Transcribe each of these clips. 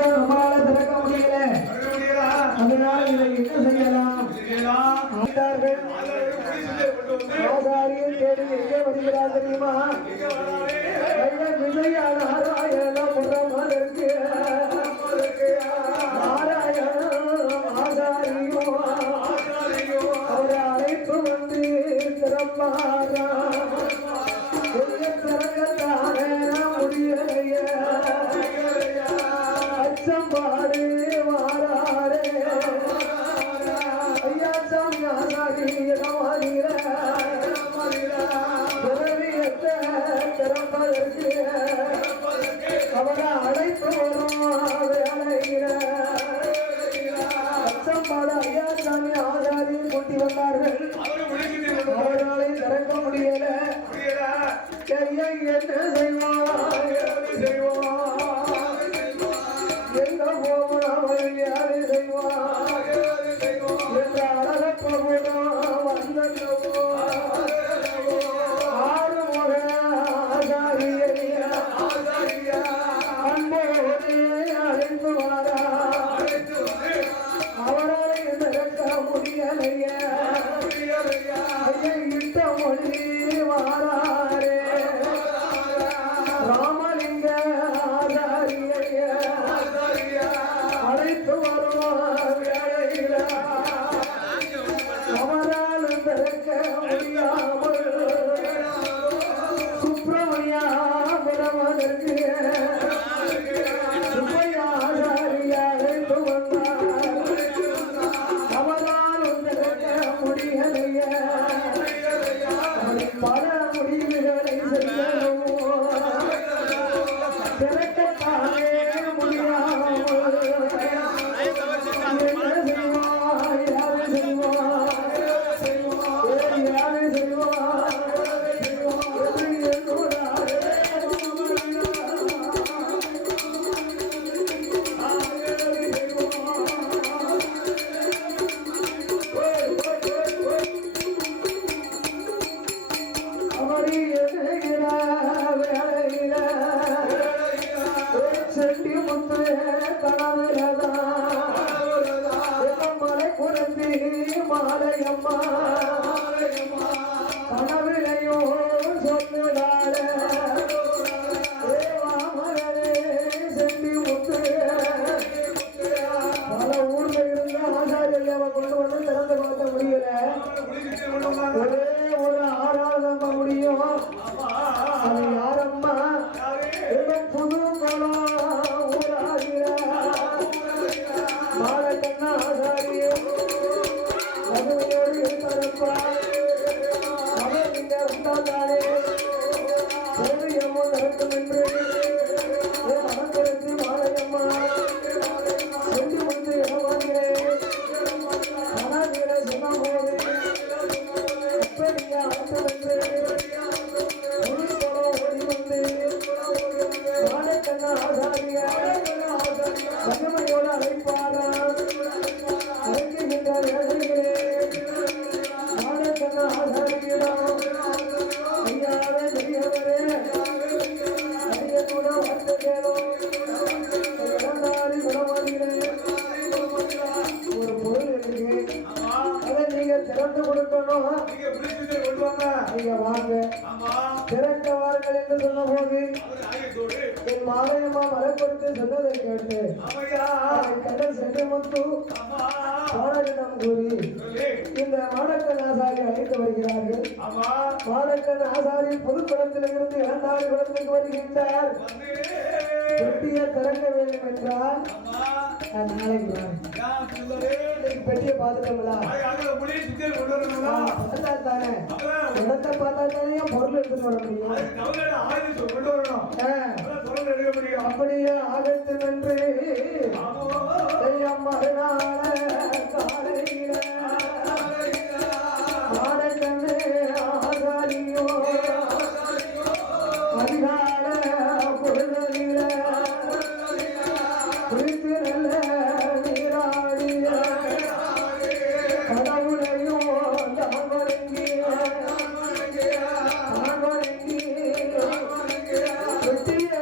நம்மளால திறக்க முடியல. அதனால இதை என்ன செய்யலாம்? ஆசாரியை தேடி எங்கே வருகிறார் தெரியுமா? விஜயான நாராயணம் புறமதற்கு நாராயணம் ஆசாரியோ அவரை அழைப்பு வந்து திறப்பாரா? திறக்கத்தான முடியலைய அச்சம்பாடு வாராரே ஐயா சாமி ஆசாரியமாகிற பிறவியத்தை திறப்பதற்கு அவரை அழைப்பு வரும் வேலையில அச்சம்பாடு ஐயா சாமி ஆசாரியை கூட்டி வந்தார்கள். அவர்களை திறக்க முடியல. என்ன செய்வான் என்ன போவன் யாரை செய்வான் என்ற அழகப்போதான் வந்த ஆறுமுக அன்போடு அழைத்து வாரா அவரால் திறக்க முடியலைய இட்ட மொழி வாராரே ராமலிங்க ஆசாரிய அழைத்து வருவார் வேளையில அவரால் திறக்க முடியாமல் சுப்பிரமணியா புறமதற்கு சுப்பையா ஆசாரிய அழைத்து வந்தார். அவரால் திறக்க முடியலைய பல முடிவுகளை செய்யணும். திறக்கத்தானே முடியாமல் செட்டி முத்து கனவுலதான் மலை குரந்தி மாலையம்மா கனவிலையோ சொல்லுதார செட்டி முத்து பல ஊர்ல இருந்த ஆசாரியாவை கொண்டு வந்து திறந்து பார்க்க முடியல. ஒரே ஒரு ஆறால் நம்ப முடியும். அது யாரம்மா? புது குளம் ஊராகிற மாலக்கண்ணா ஆசாரியே அதுவையோடு இருப்பா அவர் இங்க வந்தாலே சௌரியமும் நடக்கும் என்று மனக்கருத்து மாலையம்மா சென்று வந்து ஏமாகிறேன் கனவில சொன்னபோது அப்படியா அர்த்தம் என்று ஓடி வந்து மாலக்கண்ணா ஆசாரிய சகமையோடு அழைப்பாரா அழைக்கின்ற வேலைகளே மாலக்கண்ணா ஆசாரியிடம் ஐயாவே பெரியவரே அதிக கூட வார்த்தை கேளும் ஒரு பொருள் இருக்கு. அதை நீங்க திறந்து கொடுக்கணும். நீங்க வாங்க திறக்கவார்கள் என்று சொன்ன போது என் மாலையம்மா மலை கொடுத்து சொன்னதை கேட்டு கடல் சென்று முத்து பாடலிடம் கூறி இந்த மாடக்கன் ஆசாரி அழைத்து வருகிறார்கள். மாடக்கன் ஆசாரி புதுக்குளத்தில் இருந்து 2வது குளத்துக்கு வருகின்றார். பெட்டியை திறக்க வேண்டும் என்றால் நாளைக்கு பெட்டியை பார்த்துட்டோங்களா? தானே இடத்தை பார்த்தா தானே பொருள் எடுத்துட்டு வர முடியும். அப்படியே ஆகத்து நன்று மறுநாள காலையில ஆடக்கண்ணு ஆசாரியோ அதிகால பொருளில குறித்து நல்ல நீராடிய கடவுளையும் தாங்கி வெட்டிய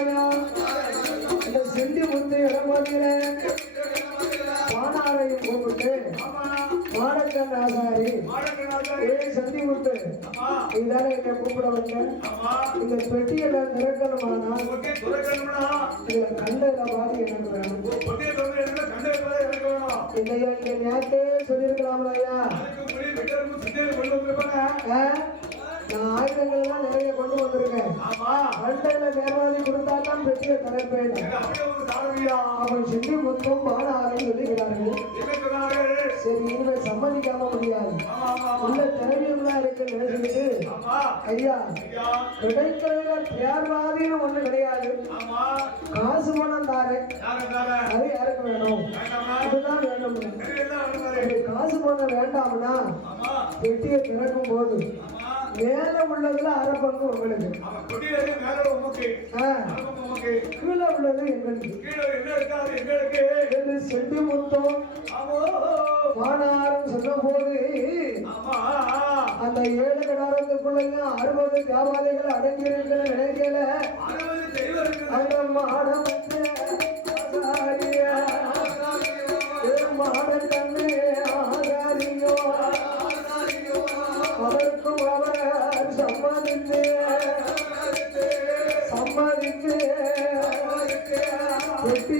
செய்யறாயா இந்த செண்டி முத்து இடமாதிர பானாரையும் கூப்பிட்டு மாடக்கன் ஆசாரி செண்டி முத்து இதான என்னை கூப்பிட வந்தேன் இந்த பெட்டியில திறக்கணுமானா இதுல கண்டையில வாரி எனக்கு வேணும் இல்லையா நீங்க நேரத்தே சொல்லியிருக்கலாம்ல ஐயா நான் ஆயுதங்கள் எல்லாம் நிறைய கொண்டு வந்திருக்கேன் கண்டையில நேர்வாதி கொடுத்தாதான் பெட்டியை திறப்பேன் அவன் செஞ்சு மொத்தம் பானாரை சொல்லுகிறார்கள் சரி இனிமேல் சம்மதிக்காம முடியாது உள்ள திறமையெல்லாம் இருக்கு நினைச்சுக்கிட்டு ஐயா கிடைக்கிறதுல பேர்வாதின்னு ஒண்ணு கிடையாது காசு பணம் தாரேன் அது யாருக்கு வேணும் இதுதான் வேணும் காசு பணம் வேண்டாம்னா பெட்டியை திறக்கும் போது மேல உள்ளதுல அரை பங்கு உங்களுக்கு கீழே உள்ளது எங்களுக்கு செண்டி முத்தம் வானாரம் சொன்ன போது அந்த 7 கடாரத்துக்குள்ளையும் 60 வியாபாரிகள் அடங்கியிருக்கிற நிலையில அந்த மாடமற்ற மாடத்தன்னை ஆகாரியோ அவருக்கும் அவர் சம்மதித்து வெட்டி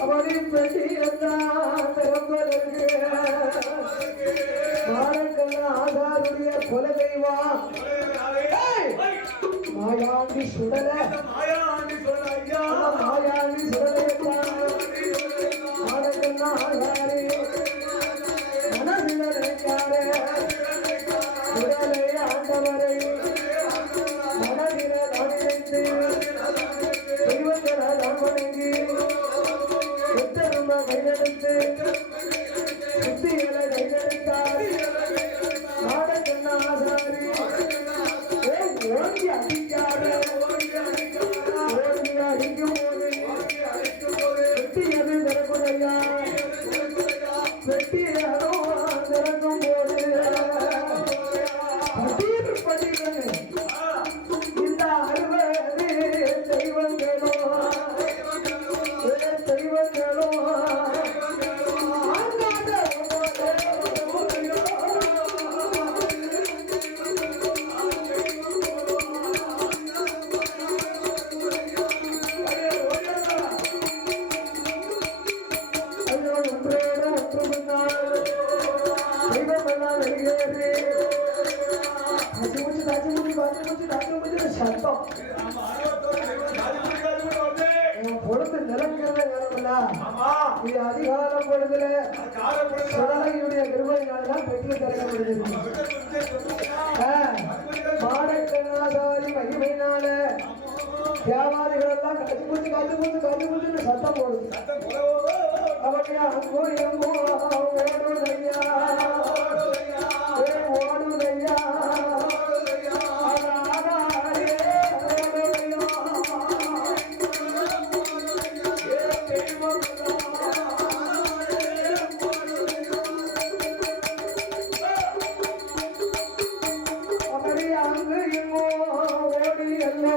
அப்படி பெட்டி மாடக்கெல்லாம் ஆசாருடைய கொலை தெய்வம் மாயாண்டி சுடல மாயாண்டி சுடலை மாடக்கென்னா ஆசாரி மனதில் நினைக்காரே சுடலை ஆண்டவரை மனதில நினைத்து தெய்வங்களை வணங்கி எத்தரும கையெடுத்து சுத்திகளை கையெடுத்தார் மாடக்கென்னா ஆசாரி ஓடி அடிக்காரு ஓடி அடிக்கும் போது வெட்டியது திறக்குதையா வெட்டியதோ திறக்கும் போது பட்டீர் இந்த 60 தெய்வங்களும் சத்தம் பொழுது நிலங்கிறத வேணும்ல இது அதிகார பொழுதுல சுடலையுடைய கிருபையினால்தான் பெட்டியை திறக்கப்படுகிறது மாடக்கண்ணாசாரி மகிமையினால வியாபாரிகள் எல்லாம் காய்ச்சி சத்தம் போடுது அவனையா அங்கோ எங்கோ ஓடுதையா ஓடுதையா அப்படி அங்கு எங்கோ ஓடி எல்லோ